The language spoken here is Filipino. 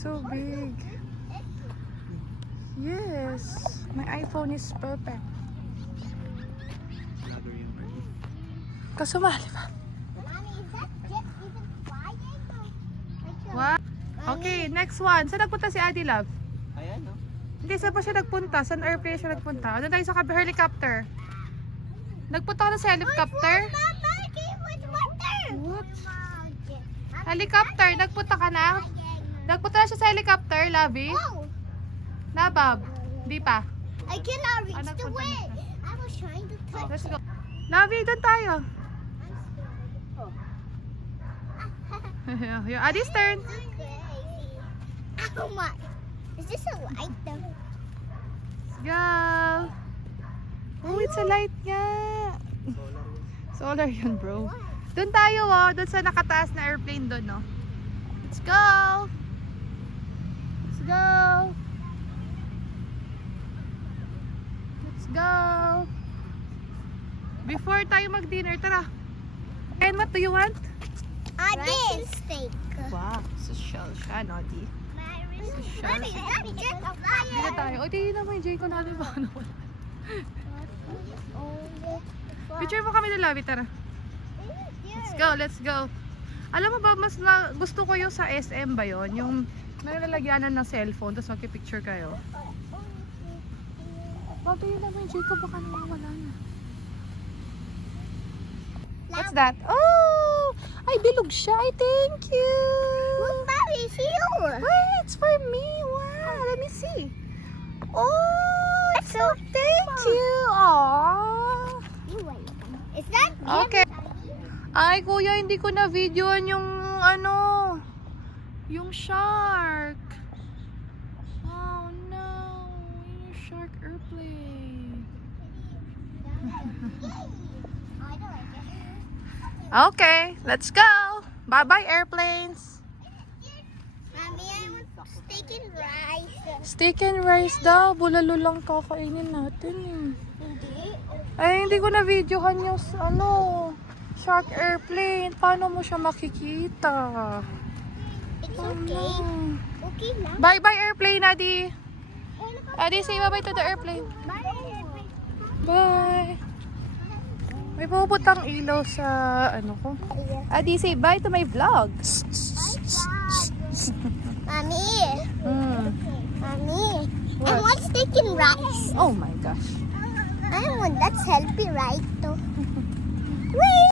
So big. Yes. My iPhone is perfect. Kaso mahal ba? What? Okay, next one. Saan nagpunta si Adi Love? Ayan, no? Hindi, saan pa siya nagpunta? Saan airplane siya nagpunta? Ano tayo sa helicopter? Nagpunta ka na sa helicopter? What? Helicopter, nagpunta ka na? Nagpunta na siya sa helicopter, Lovey? Nabab? Di pa? I cannot reach the nagpunta way. na siya. I was trying to touch. Let's go. Lovey, doon tayo. Yung Adi's turn. Oh my! Is this a light though? Let's go. Oh, it's a light nga. Solar yun, bro. Doon tayo, oh. Doon sa nakataas na airplane doon, no? Let's go. Let's go. Let's go. Before tayo mag-dinner, tara. And what do you want? Rice and steak. Wow, social siya, no, Di? Mommy, just a fire. Dito tayo. O, tingin naman yung Jayco natin baka naman. Picture mo kami ng Lovey, tara. Let's go, let's go. Alam mo ba, mas gusto ko yung sa SM ba yun? Yung nalalagyanan ng cellphone, tapos magpipicture kayo. Bakit yun naman yung Jayco, baka naman wala na. What's that? Oh! Ay, bilog siya. Ay, thank you! Look, Mommy, it's you. Wait, it's for me. Wow, let me see. Oh, it's so thank you. Aww. You're welcome. Is that me? Okay. Ay, kuya, hindi ko na videoan yung ano, yung shark. Oh no, yung shark airplane. I don't like it. Okay, let's go. Bye-bye, airplanes. Mommy, I want steak and rice. Steak and rice daw. Bulalo lang kakainin natin eh. Hindi. Ay, hindi ko na videohan yung ano, shark airplane. Paano mo siya makikita? It's okay. Okay lang. Bye-bye, airplane, Adi. Adi, say bye-bye to the airplane. Bye. Bye. May puputang ilaw sa ano ko. Adi, say bye to my vlog. Mommy. Mommy. I What? want steak and rice. Oh my gosh. I want that's healthy, right? Though. Wait.